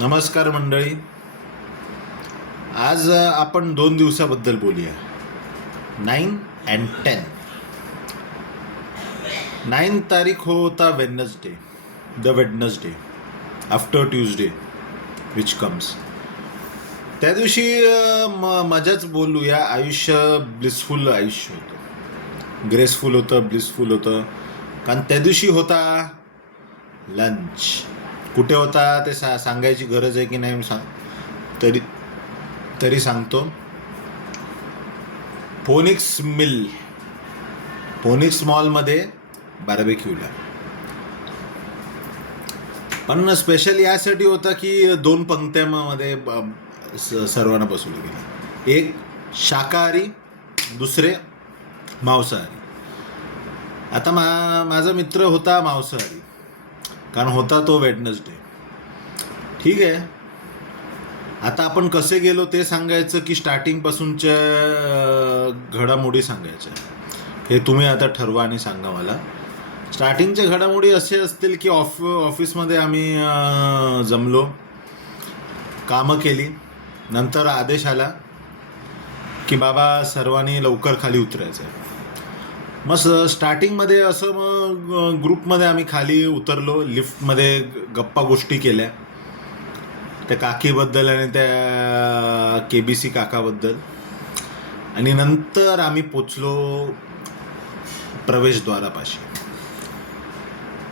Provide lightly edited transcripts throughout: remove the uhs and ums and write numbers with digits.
नमस्कार मंडळी. आज आपण 2 दिवसाबद्दल बोलूया. 9 and 10. 9 तारीख होता Wednesday, the Wednesday after Tuesday which comes. त्या दिवशी मजाच बोलूया. आयुष्य ब्लिसफुल आयुष्य होतं, ग्रेसफुल होतं, ब्लिसफुल होतं. कारण त्या दिवशी होता लंच. कुठे होता ते सांगायची गरज आहे की नाही तरी तरी सांगतो. फोनिक्स मॉलमध्ये बार्बेक्यूला. पण स्पेशल यासाठी होता की 2 पंक्त्यामध्ये सर्वांना बसवलं गेलं. एक शाकाहारी, दुसरे मांसाहारी. आता माझा मित्र होता मांसाहारी, कारण होता तो वेडनसडे. ठीक आहे. आता आपण कसे गेलो ते सांगायचं की स्टार्टिंगपासूनच्या घडामोडी सांगायच्या, हे तुम्ही आता ठरवा आणि सांगा मला. स्टार्टिंगच्या घडामोडी असे असतील की ऑफिसमध्ये आम्ही जमलो, कामं केली. नंतर आदेश आला की बाबा सर्वांनी लवकर खाली उतरायचं आहे. मग स्टार्टिंगमध्ये असं मग ग्रुपमध्ये आम्ही खाली उतरलो. लिफ्टमध्ये गप्पा गोष्टी केल्या त्या काकीबद्दल आणि त्या KBC काकाबद्दल. आणि नंतर आम्ही पोचलो प्रवेशद्वारापाशी.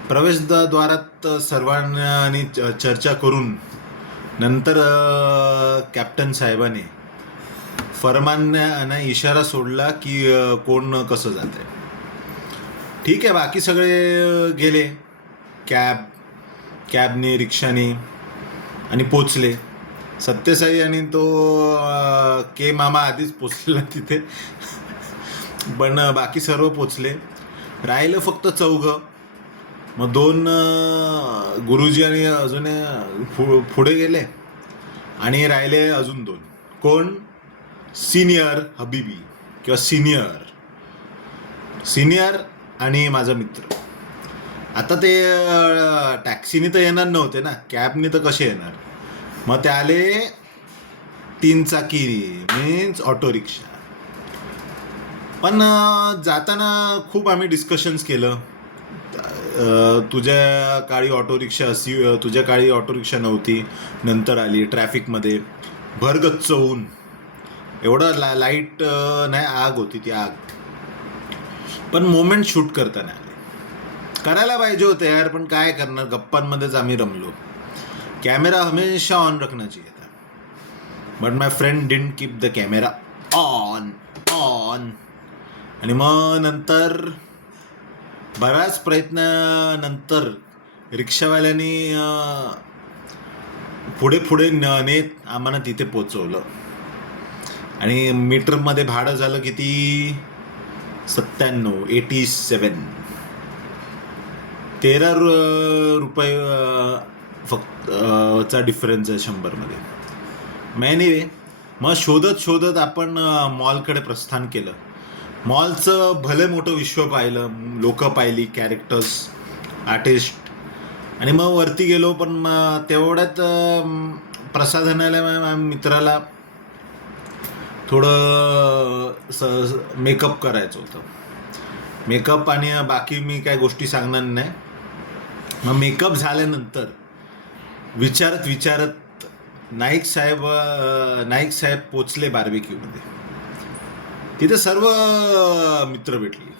प्रवेशद्वारात सर्वांनी चर्चा करून नंतर कॅप्टन साहेबाने फरमानाने इशारा सोडला की कोण कसं जात आहे. ठीक आहे. बाकी सगळे गेले कॅबने, रिक्षाने आणि पोचले. सत्यसाई आणि तो के मामा आधीच पोचलेला तिथे, पण बाकी सर्व पोचले. राहिलं फक्त 4. मग 2 गुरुजी आणि अजून पुढे गेले आणि राहिले अजून 2. कोण? सिनियर हबीबी किंवा सिनियर आणि माझा मित्र. आता ते टॅक्सीने तर येणार नव्हते ना, कॅबने तर कसे येणार. मग ते आले 3 चाकी मीन्स ऑटो रिक्षा. पण जाताना खूप आम्ही डिस्कशन्स केलं. तुझ्या काळी ऑटो रिक्षा नव्हती, नंतर आली. ट्रॅफिकमध्ये भरगच्च ऊन, एवढं लाईट नाही, आग होती ती आग. पण मोमेंट शूट करताना करायला पाहिजे होते यार, पण काय करणार. गप्पांमध्येच आम्ही रमलो. कॅमेरा हमेशा ऑन रखना चाहिए था, but my friend didn't keep the camera on. आणि मग नंतर बराच प्रयत्नानंतर रिक्षावाल्यांनी पुढे नेत आम्हाला तिथे पोचवलं. आणि मीटरमध्ये भाडं झालं किती? 87 13 रुपये फक्त चा डिफरन्स आहे 100मध्ये. एनिवे, मग शोधत आपण मॉलकडे प्रस्थान केलं. मॉलचं भले मोठं विश्व पाहिलं, लोक पाहिली, कॅरेक्टर्स, आर्टिस्ट. आणि मग वरती गेलो. पण तेवढ्यात प्रसाधनाला मित्राला थोडं मेकअप करायचं होतं. मेकअप आणि बाकी मी काय गोष्टी सांगणार नाही. मग मेकअप झाल्यानंतर विचारत नाईक साहेब पोचले बार्बेक्यूमध्ये. तिथे सर्व मित्र भेटले,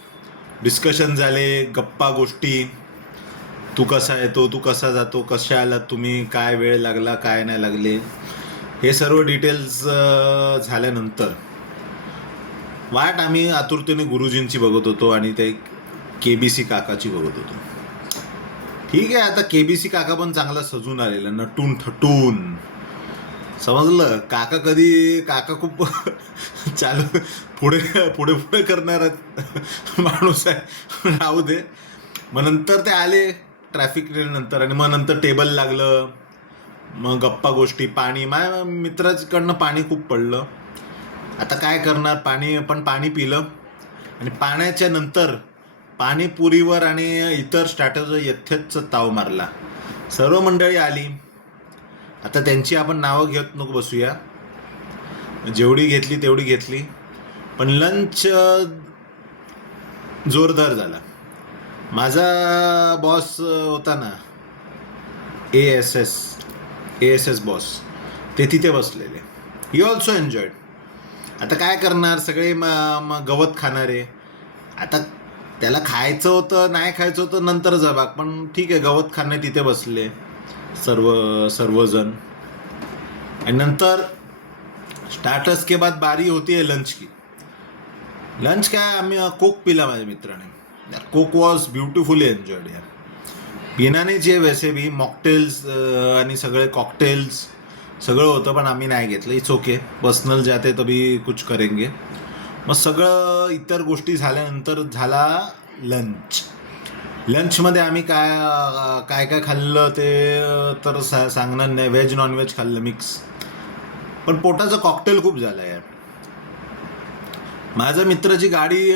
डिस्कशन झाले, गप्पा गोष्टी. तू कसा येतो, तू कसा जातो, कसे आलात तुम्ही, काय वेळ लागला, काय नाही लागले, हे सर्व डिटेल्स झाल्यानंतर वाट आम्ही आतुरतेने गुरुजींची बघत होतो आणि ते KBC काकाची बघत होतो. ठीक आहे. आता KBC काका पण चांगला सजून आलेला, नटून थटून. समजलं. काका खूप चालू पुढे करणारा माणूस आहे, राहू दे. मग नंतर ते आले ट्रॅफिक नंतर. आणि मग नंतर टेबल लागलं. मग गप्पा गोष्टी, पाणी. माझ्या मित्राकडनं पाणी खूप पडलं. आता काय करणार, पाणी पिलं. आणि पाण्याच्या नंतर पाणीपुरीवर आणि इतर स्टार्टरवर यथेच ताव मारला. सर्व मंडळी आली. आता त्यांची आपण नावं घेत नको बसूया, जेवढी घेतली तेवढी घेतली. पण लंच जोरदार झाला. माझा बॉस होता ना, ASS बॉस, ते तिथे बसलेले. He also enjoyed. आता काय करणार, सगळे गवत खाणारे. आता त्याला खायचं होतं नाही खायचं होतं नंतर जबाग, पण ठीक आहे, गवत खाणे तिथे बसले सर्वजण. आणि नंतर स्टार्टर्स के बाद बारी होती है लंच की. लंच काय, आम्ही कोक पिला माझ्या मित्राने. कोक वॉज ब्युटिफुली एन्जॉयड यार. पिना नाही जे वैसे भी मॉकटेल्स आणि सगळे कॉकटेल्स सगळं होतं, पण आम्ही नाही घेतलं. इट्स ओके, पर्सनल जाते तभी कुछ करेंगे. मग सगळं इतर गोष्टी झाल्यानंतर झाला लंच. लंचमध्ये आम्ही काय काय काय खाल्लं ते तर सांगणार नाही. व्हेज नॉनव्हेज खाल्लं मिक्स, पण पोटाचं कॉकटेल खूप झालं यार. माझ्या मित्राची गाडी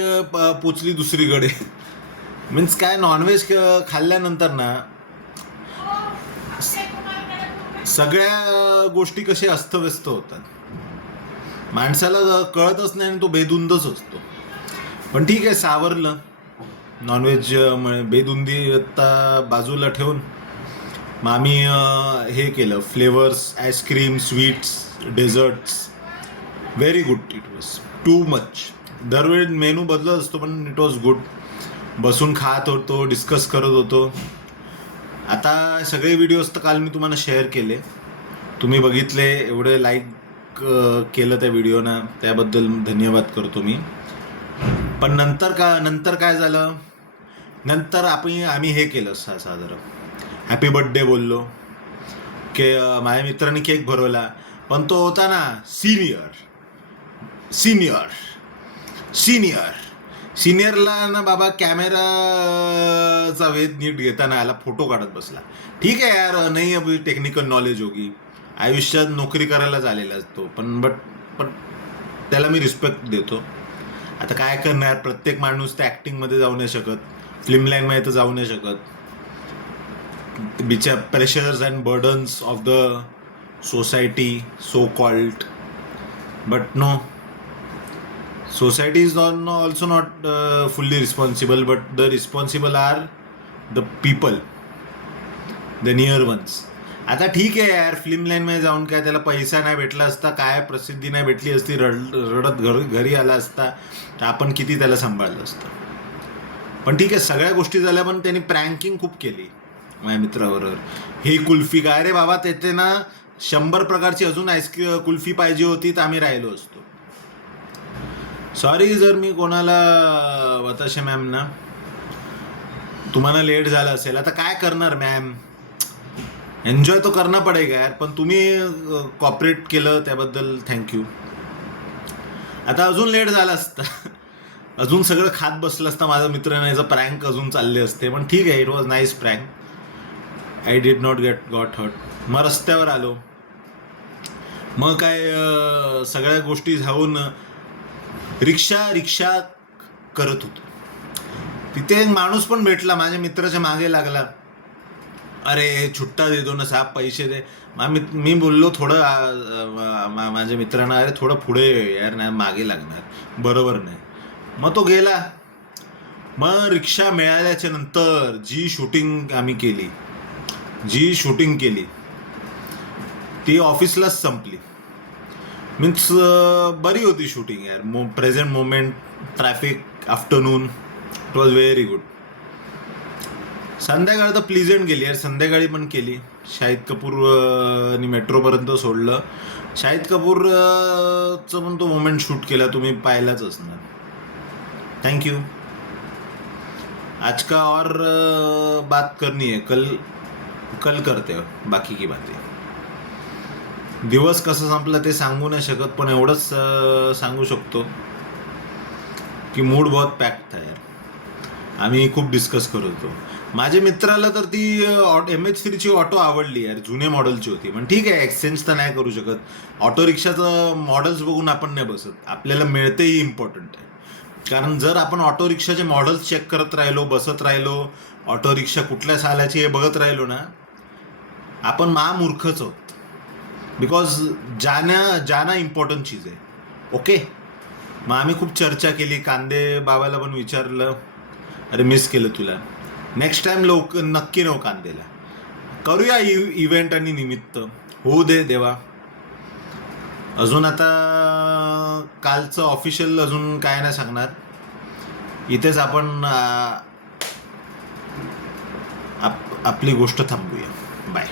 पोचली दुसरीकडे. मीन्स काय, नॉनव्हेज खाल्ल्यानंतर ना सगळ्या गोष्टी कशा अस्तव्यस्त होतात. माणसाला कळतच नाही आणि तो बेधुंदच असतो. पण ठीक आहे, सावरलं. नॉनव्हेज बेधुंदी आता बाजूला ठेवून मग आम्ही हे केलं, flavours, ice cream, sweets, desserts. Very good. It was too much. दरवेळी मेनू बदलत असतो, पण इट वॉज गुड. बसून खात होतो, डिस्कस करत होतो. आता सगळे व्हिडिओज तर काल मी तुम्हाला शेअर केले, तुम्ही बघितले, एवढे लाईक केलं त्या व्हिडिओना, त्याबद्दल धन्यवाद करतो मी. पण नंतर काय झालं, नंतर आम्ही हे केलं, साधारण हॅपी बर्थडे बोललो, की माझ्या मित्राने केक भरवला. पण तो होता ना सिनियरला ना बाबा, कॅमेराचा वेध नीट घेताना याला फोटो काढत बसला. ठीक आहे यार, नाही अभी टेक्निकल नॉलेज होगी, आयुष्यात नोकरी करायलाच आलेला असतो, पण त्याला मी रिस्पेक्ट देतो. आता काय करणार, प्रत्येक माणूस त्या ॲक्टिंगमध्ये जाऊ नाही शकत, फिल्म लाईनमध्ये तर जाऊ नाही शकत. बिचा pressures and burdens of the society, so called. But no, society is also not fully responsible, but the responsible are the people, the near ones. आता ठीक आहे यार, फिल्म लाईनमध्ये जाऊन काय त्याला पैसा नाही भेटला असता, काय प्रसिद्धी नाही भेटली असती, रडत घरी आला असता, तर आपण किती त्याला सांभाळलं असतं. पण ठीक आहे, सगळ्या गोष्टी झाल्या, पण त्यांनी प्रँकिंग खूप केली माझ्या मित्राबरोबर. ही कुल्फी काय रे बाबा, तेथे ना 100 प्रकारची अजून कुल्फी पाहिजे होती, तर आम्ही राहिलो असतो. सॉरी जर मी कोणाला बताशे मॅम ना, तुम्हाला लेट झालं असेल. आता काय करणार मॅम, एन्जॉय तो करणं पडेगा यार. पण तुम्ही कॉपरेट केलं त्याबद्दल थँक्यू. आता अजून लेट झाला असता, अजून सगळं खात बसलं असतं माझा मित्राने, याचा प्रँक अजून चालले असते. पण ठीक आहे, it was nice prank. I did not got hurt. मग रस्त्यावर आलो, मग काय सगळ्या गोष्टी जाऊन रिक्षा करत होतो. तिथे एक माणूस पण भेटला, माझ्या मित्राच्या मागे लागला. अरे छुट्टा देतो ना साहेब, पैसे दे. मी बोललो थोडं माझ्या मित्रांना, अरे थोडं पुढे यार, नाही मागे लागणार, बरोबर नाही. मग तो गेला. मग रिक्षा मिळाल्याच्या नंतर जी शूटिंग केली ती ऑफिसलाच संपली. मीन्स बरी होती शूटिंग यार. Present moment, traffic, afternoon, it was very good. संध्याकाळ तर प्लीझंट गेली यार, संध्याकाळी पण केली. शाहिद कपूर आणि मेट्रोपर्यंत सोडलं. शाहिद कपूरचं पण तो मोमेंट शूट केला, तुम्ही पाहिलाच असणार. थँक्यू. आज का और बात करनी है, कल करते हो बाकी की बातें. दिवस कसं संपलं ते सांगू नाही शकत, पण एवढंच सांगू शकतो की मूड बहुत पॅक्ड था यार. आम्ही खूप डिस्कस करत होतो. माझ्या मित्राला तर ती MH3ची ऑटो आवडली यार, जुने मॉडेलची होती. पण ठीक आहे, एक्सचेंज तर नाही करू शकत. ऑटो रिक्षाचं मॉडेल्स बघून आपण नाही बसत, आपल्याला मिळतेही इम्पॉर्टंट आहे. कारण जर आपण ऑटो रिक्षाचे मॉडेल्स चेक करत राहिलो, बसत राहिलो, ऑटो रिक्षा कुठल्या सालाची हे बघत राहिलो ना, आपण महामूर्खच आहोत. बिकॉज जाना इम्पॉर्टंट चीज आहे. ओके, मग आम्ही खूप चर्चा केली, कांदे बाबाला पण विचारलं, अरे मिस केलं तुला, नेक्स्ट टाइम लोक नक्की नव कांदेला करूया इव्हेंट आणि निमित्त होऊ दे देवा. अजून आता कालचं ऑफिशियल अजून काय नाही सांगणार, इथेच आपण आपली गोष्ट थांबूया. बाय.